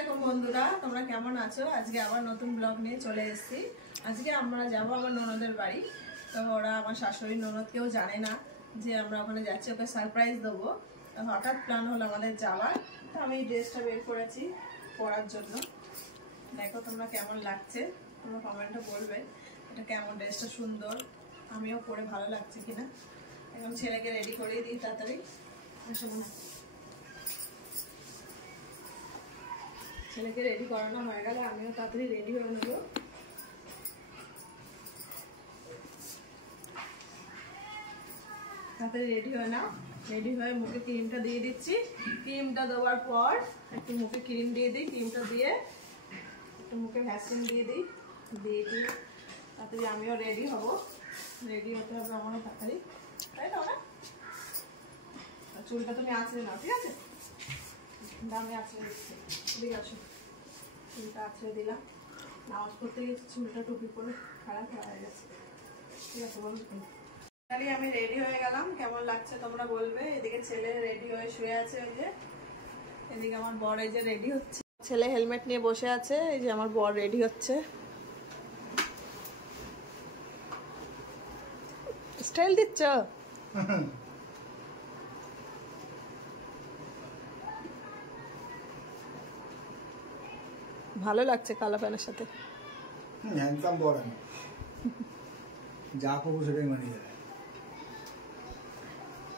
দেখো বন্ধুরা, তোমরা কেমন আছো? আজকে আবার নতুন ব্লগ নিয়ে চলে এসেছি। আজকে আমরা যাবো আমার ননদের বাড়ি। তো ওরা আমার শাশুড়ি ননদ কেউ জানে না যে আমরা ওখানে যাচ্ছি, ওকে সারপ্রাইজ দেবো। হঠাৎ প্ল্যান হলো আমাদের যাওয়ার। তো আমি এই ড্রেসটা বের করেছি পরার জন্য। দেখো তোমরা কেমন লাগছে, তোমরা কমেন্টে বলবে এটা কেমন, ড্রেসটা সুন্দর, আমিও পরে ভালো লাগছে কিনা। এখন ছেলেকে রেডি করিয়ে দিই তাড়াতাড়ি। ছেলেকে রেডি করানো হয়ে গেলে আমিও তাড়াতাড়ি রেডি হয়ে নেবো। তাড়াতাড়ি রেডি হয়ে নাও। রেডি হয়ে মুখে ক্রিমটা দিয়ে দিচ্ছি। ক্রিমটা দেওয়ার পর একটু মুখে ক্রিম দিয়ে দিই, ক্রিমটা দিয়ে একটু মুখে ভ্যাসলিন দিয়ে দিই, তাড়াতাড়ি আমিও রেডি হব। রেডি হতে হবে আমারও তাড়াতাড়ি, তাই তো না? চুলটা তুমি আঁচড়ে নাও, ঠিক আছে? আমি আঁচড়ে দিচ্ছি, ঠিক আছে? চুলটা আঁচড়ে দিলাম। নামাজ পড়তে গেছি, চুলটা টুপি করে খারাপ হয়ে গেছে, ঠিক আছে? বলুন আমি রেডি হয়ে গেলাম, কেমন লাগছে তোমরা বলবে। এদিকে ছেলে রেডি হয়ে শুয়ে আছে, ওই যে এদিকে আমার বর এই যে রেডি হচ্ছে। ছেলে হেলমেট নিয়ে বসে আছে, এই যে আমার বর রেডি হচ্ছে। স্টাইল দিচ্ছ? ভালো লাগছে কালো প্যান্টের সাথে। হ্যান্ডসাম বর আমি, যা করবো সেটাই মানিয়ে যাবে।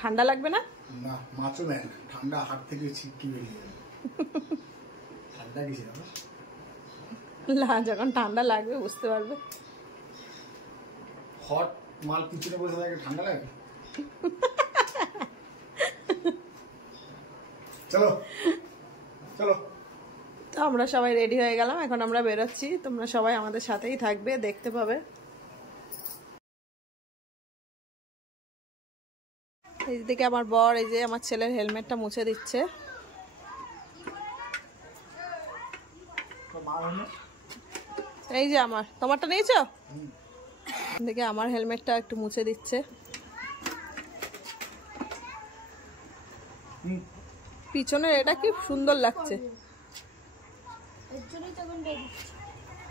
ঠান্ডা লাগবে না? না, মাছও দেয় না, ঠান্ডা হাত থেকে ছিটকি বেরিয়ে যাবে। ঠান্ডা কিসে হবে না, যখন ঠান্ডা লাগবে বুঝতে পারবে। হট মাল পিছনে বসে থাকে, ঠান্ডা লাগে? চলো চলো। তো আমরা সবাই রেডি হয়ে গেলাম, এখন আমরা বেরোচ্ছি। তোমরা সবাই আমাদের সাথেই থাকবে, দেখতে পাবে। এইদিকে আমার বর এই যে আমার ছেলের হেলমেটটা মুছে দিচ্ছে। এই যে আমার, তোমারটা নিয়েছো? দেখে আমার হেলমেটটা একটু মুছে দিচ্ছে। পিছনের এটা কি সুন্দর লাগছে।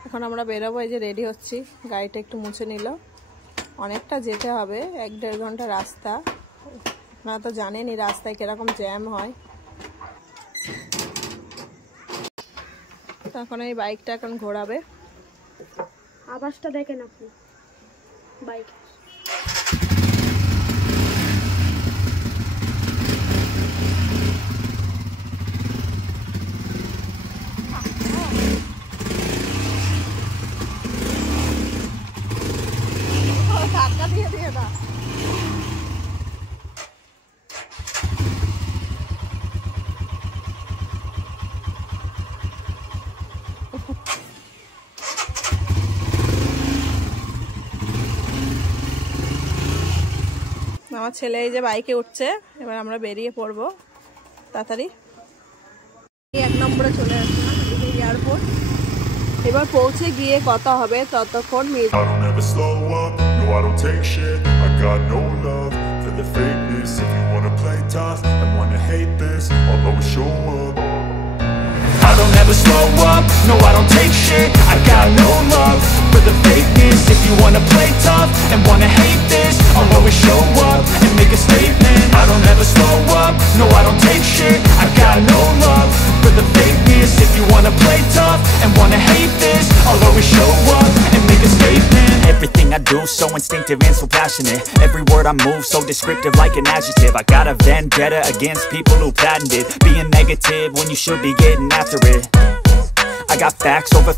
এখন আমরা বেরোবো, এই যে রেডি হচ্ছি। গাড়িটা একটু মুছে নিল, অনেকটা যেতে হবে, 1-1.5 ঘন্টা রাস্তা। না তো জানেনই রাস্তায় কিরকম জ্যাম হয়। তখন এই বাইকটা এখন ঘোরাবে। আওয়াজটা দেখেন আপনি বাইক। ধাক্কা দিয়ে দিয়ে না। আমার ছেলে এই যে বাইকে উঠছে, এবার আমরা বেরিয়ে পড়বো তাড়াতাড়ি। 1 নম্বরে চলে আসলাম, এদিকে এয়ারপোর্ট। এবার পৌঁছে গিয়ে কথা হবে, ততক্ষণ I don't ever slow up, no I don't take shit. I got no love for the fakeness. If you wanna play tough and wanna hate this, I'll always show up and make a statement. I don't ever slow up, no I don't take shit. I got no love for the fakeness. If you wanna play tough and wanna hate this, I'll always show up and make a statement. Everything I do so instinctive and so passionate. Every word I move so descriptive like an adjective. I got a vendetta against people who patented being negative when you should be getting after it. I got facts over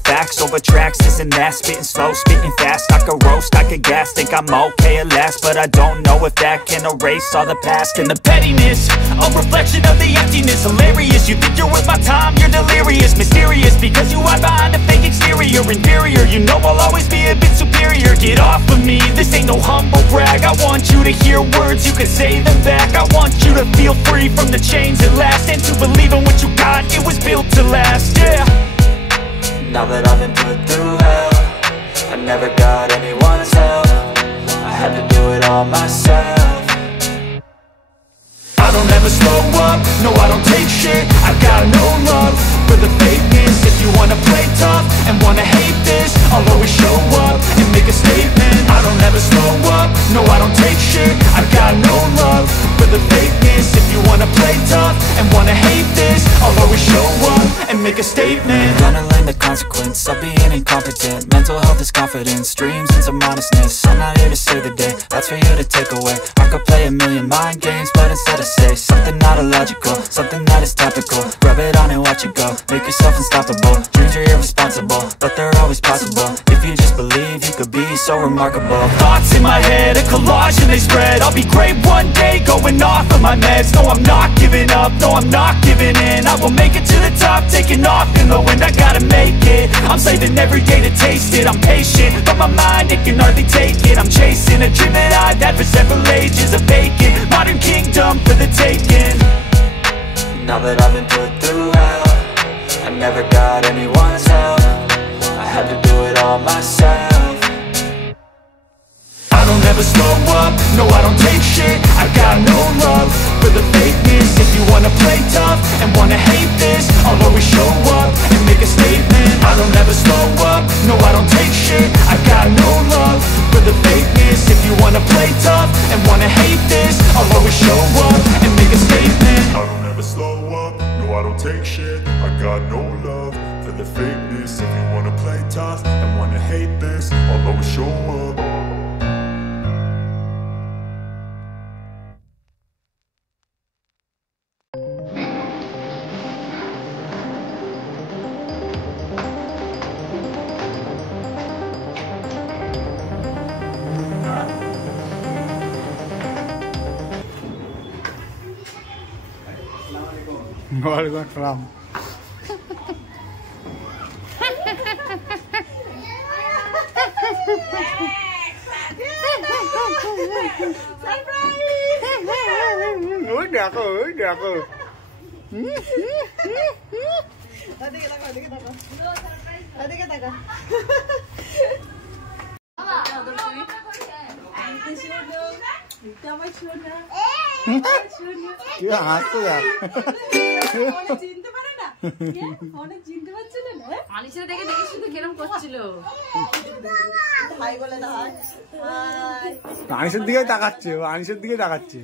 tracks, this and that. Spitting slow, spitting fast, I could roast, I could gas. Think I'm okay at last, but I don't know if that can erase all the past. And the pettiness, a reflection of the emptiness. Hilarious, you think you're worth my time, you're delirious. Mysterious, because you hide behind a fake exterior. Inferior, you know I'll always be a bit superior. Get off of me, this ain't no humble brag. I want you to hear words, you can say them back. I want you to feel free from the chains at last, and to believe in what you got, it was built to last, yeah. Now that I've been put through hell, I never got anyone's help. I had to do it all myself. I don't ever slow up, no I don't take shit. I got no love for the fakeness. and wanna hate this, I'll always show up and make a statement. I don't ever slow up, no I don't take shit. I got no love for the fakeness. If you wanna play tough and wanna hate this, I'll always show up and make a statement. Gonna learn the consequence of being incompetent. Mental health is confidence, dreams and some honestness. I'm not here to save the day, that's for you to take away. I could play a million mind games, but instead I say something not illogical, something that is topical. Rub it on and watch it go, make yourself unstoppable. Dreams are irresponsible, but they're always possible. If you just believe, you could be so remarkable. Thoughts in my head, a collage and they spread. I'll be great one day, going off of my meds. No, I'm not giving up, no, I'm not giving in. I will make it to the top, taking off in the wind. I gotta make it, I'm saving every day to taste it. I'm patient, but my mind, it can hardly take it. I'm chasing a dream that I've had for several ages. A vacant, modern kingdom for the taking. Now that I've been put through hell, I never got anyone's help. I had to do it all myself. I don't ever slow up, no I don't take shit. I got no love for the fakeness. If you wanna play tough and wanna hate this, I'll always show up and make a statement. I don't ever slow up, no I don't take shit. I got no love for the fakeness. If you wanna play tough and wanna hate this, I'll always show up and make a statement. I don't ever slow up, no I don't take shit. I got no love for the fakeness. If you wanna play tough and wanna hate this, I'll always show up. ওয়ালাইকুম আসসালাম। ওই দেখো ওই দেখো হাসতে যাক মানুষের দেখে দেখে শুধু কেরম করছিল আনিসের দিকে তাকাচ্ছে ও আনিসের দিকে তাকাচ্ছে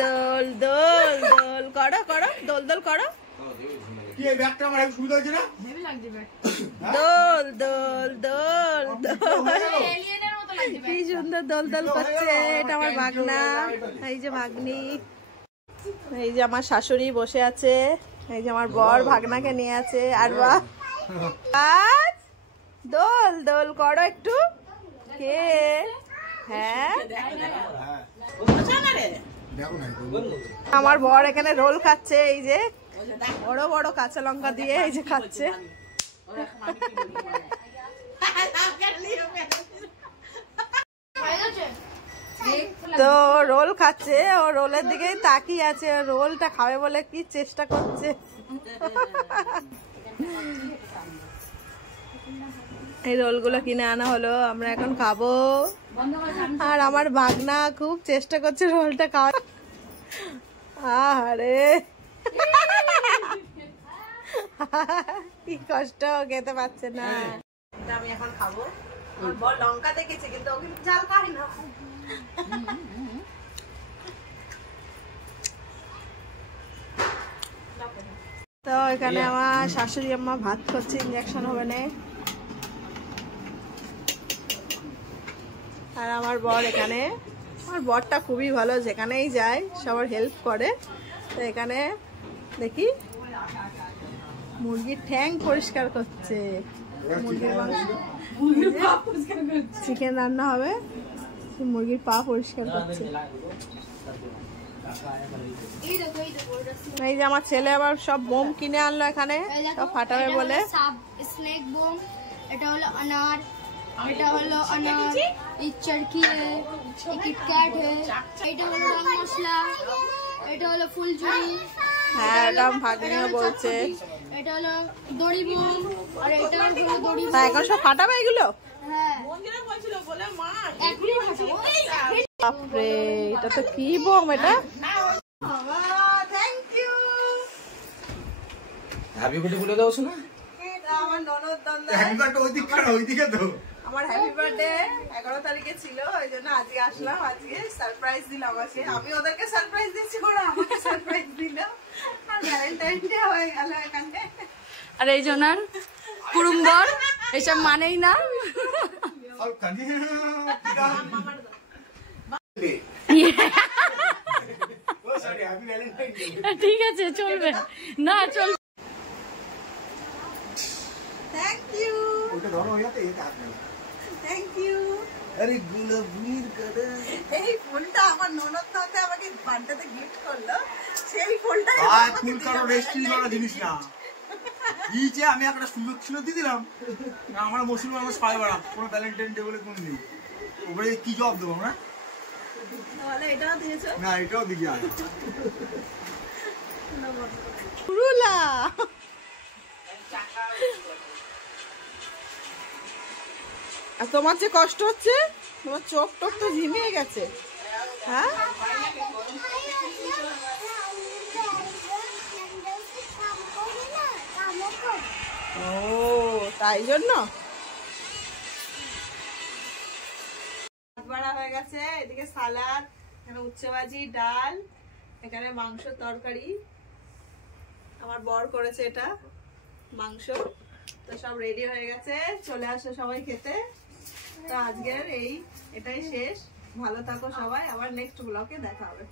দোল দোল দোল করো করো দোল দোল করো দোল দোল দোল কি সুন্দর দোল দোল করছে। এটা আমার ভাগনা, এই যে ভাগ্নি, এই যে আমার শাশুড়ি বসে আছে, এই যে আমার বর ভাগনাকে নিয়ে আছে। আর দোল দোল করো একটু কে। হ্যাঁ আমার বর এখানে রোল খাচ্ছে, এই যে বড় বড় কাঁচা লঙ্কা দিয়ে এই যে খাচ্ছে। তো রোল খাচ্ছে, ও রোলের দিকেই তাকিয়ে আছে, রোলটা খাবে বলে কি চেষ্টা করছে। এই রোলগুলো কিনে আনা হলো, আমরা এখন খাবো। আর আমার ভাগনা খুব চেষ্টা করছে রোলটা খাওয়া। আরে কি কষ্ট, খেতে পারছে না। আমি এখন খাবো। বল লঙ্কা দেখেছি কিন্তু ও কিন্তু ঝাল খাই না। তো এখানে আমার শাশুড়ি আম্মা ভাত করছে, ইঞ্জেকশন হবে না। আর আমার বর এখানে, আমার বরটা খুবই ভালো, যেখানেই যায় সবার হেল্প করে। তো এখানে দেখি মুরগির ঠ্যাং পরিষ্কার করছে, মুরগির মাংস চিকেন রান্না হবে, মুরগির পা পরিষ্কার করছে। এই যে আমার ছেলে আবার সব বোম কিনে আনলো এখানে, সব ফাটাবে বলে। স্নেক বোম, এটা হলো अनार, এটা হলো अनार, এই চরকি है, এই কিটক্যাট है, এটা হলো রং মশলা, এটা হলো ফুলঝুরি। হ্যাঁ এটা ভাগ্নিও বলছে। এটা হলো দড়ি বোম, আর এটা হলো দড়ি বোম। তা এখন সব ফাটাবে এগুলো? হ্যাঁ বাপরে, এটা তো কি বোম এটা? হ্যাপি বার্থডে বলে দাও শোনা। আমার ননদ দন্দা হ্যাপি বার্থডে ওইদিকে তো আমার হ্যাপি বার্থডে 11 তারিখে ছিল, ওই জন্য আজকে আসলাম, আজকে সারপ্রাইজ দিল আমাকে। আমি ওদেরকে সারপ্রাইজ দিচ্ছি, ওরা আমাকে সারপ্রাইজ দিল, আর ভ্যালেন্টাইন ডে হয়ে গেল এখানে। আর এই জনার কুরুম্বর এসব মানেই না। ঠিক আছে চলবে না, চল। থ্যাংক ইউ, ওটা ধরো হইতে এটা আপনি থ্যাংক ইউ। আরে গুলাবির কাটা এই ফুলটা আমার ননদ দাদা আমাকে বার্থডেতে গিফট করলো, সেই ফুলটা আর ফুল কারো রেস্ট্রি করা জিনিস না। কি যে আমি একটা সুযোগ ছিল দিয়ে দিলাম না, আমার মুসলমান আমার সবাই বাড়া কোনো ভ্যালেন্টাইন ডে বলে কোন নেই, ওপরে কি জব দেবো আমরা? তাহলে এটাও দিয়েছো? না এটাও দিকে আয় রুলা আর তোমার যে কষ্ট হচ্ছে, তোমার চোখ টোক তো ঝিমিয়ে গেছে। হ্যাঁ ও তাই জন্য বাড়া হয়ে গেছে। এদিকে সালাদ, এখানে উচ্ছে ভাজি, ডাল, এখানে মাংস তরকারি, আমার বর করেছে এটা মাংস। তো সব রেডি হয়ে গেছে, চলে আসো সবাই খেতে। তো আজকের এটাই শেষ। ভালো থাকো সবাই, আবার নেক্সট ব্লগে দেখা হবে।